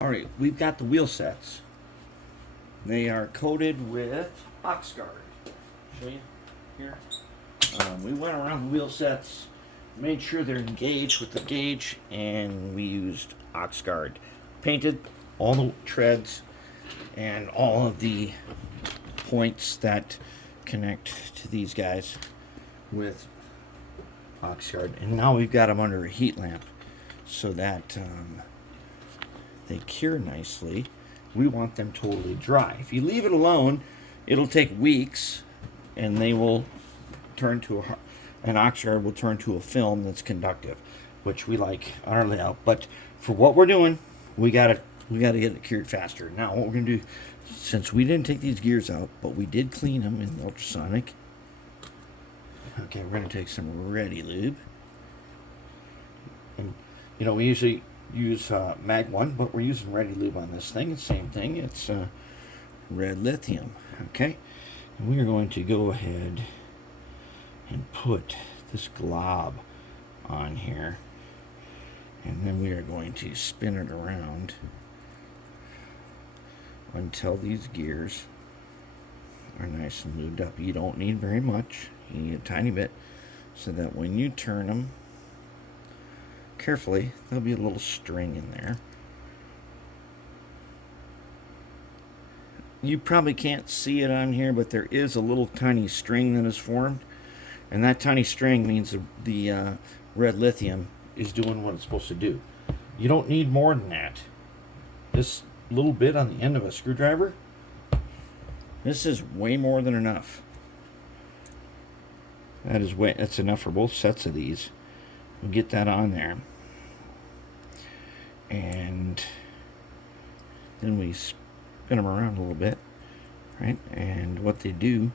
Alright, we've got the wheel sets. They are coated with Oxguard. Show you here. We went around the wheel sets, made sure they're engaged with the gauge, and we used Oxguard. Painted all the treads and all of the points that connect to these guys with Oxguard. And now we've got them under a heat lamp so that they cure nicely. We want them totally dry. If you leave it alone, it'll take weeks and they will turn to an Oxguard will turn to a film that's conductive, which we like on our layout. But for what we're doing, we gotta get it cured faster. Now what we're gonna do, since we didn't take these gears out, but we did clean them in ultrasonic. Okay, we're gonna take some Ready Lube. And you know, we usually use Mag 1, but we're using Ready Lube on this thing. It's the same thing. It's red lithium. Okay, and we are going to go ahead and put this glob on here, and then we are going to spin it around until these gears are nice and lubed up. You don't need very much. You need a tiny bit, so that when you turn them carefully, there'll be a little string in there. You probably can't see it on here, but there is a little tiny string that is formed, and that tiny string means the red lithium is doing what it's supposed to do. You don't need more than that. This little bit on the end of a screwdriver, this is way more than enough. That's enough for both sets of these. We'll get that on there, and then we spin them around a little bit, right? And what they do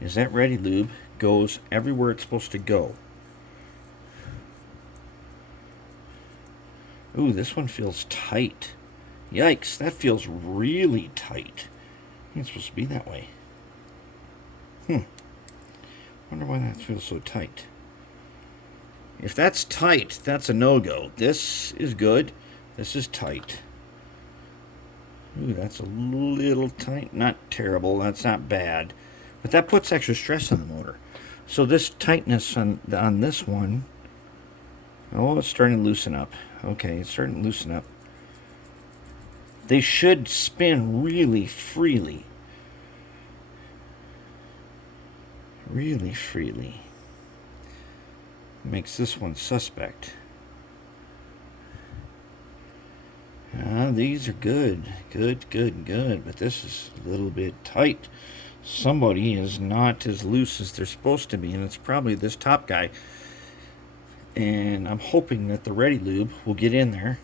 is that Ready Lube goes everywhere it's supposed to go. Ooh, this one feels tight. Yikes, that feels really tight. It's supposed to be that way. Wonder why that feels so tight. If that's tight, that's a no-go. This is good. This is tight. Ooh, that's a little tight. Not terrible. That's not bad. But that puts extra stress on the motor. So this tightness on this one, oh, it's starting to loosen up. Okay, it's starting to loosen up. They should spin really freely. Really freely. Makes this one suspect. These are good. Good. But this is a little bit tight. Somebody is not as loose as they're supposed to be, and it's probably this top guy. And I'm hoping that the Ready Lube will get in there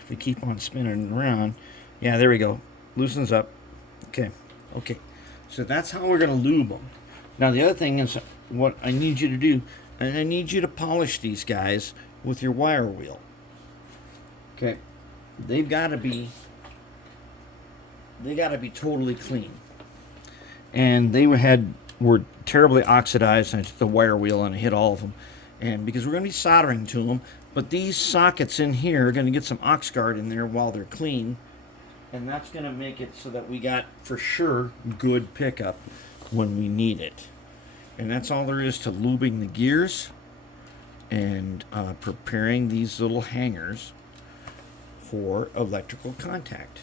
if we keep on spinning it around. Yeah, there we go. Loosens up. Okay. So that's how we're going to lube them. Now the other thing is what I need you to do, and I need you to polish these guys with your wire wheel. Okay. They've got to be totally clean. And they were terribly oxidized, and I took the wire wheel and I hit all of them. And because we're going to be soldering to them, but these sockets in here are going to get some Oxguard in there while they're clean. And that's going to make it so that we got, for sure, good pickup when we need it. And that's all there is to lubing the gears and preparing these little hangers for electrical contact.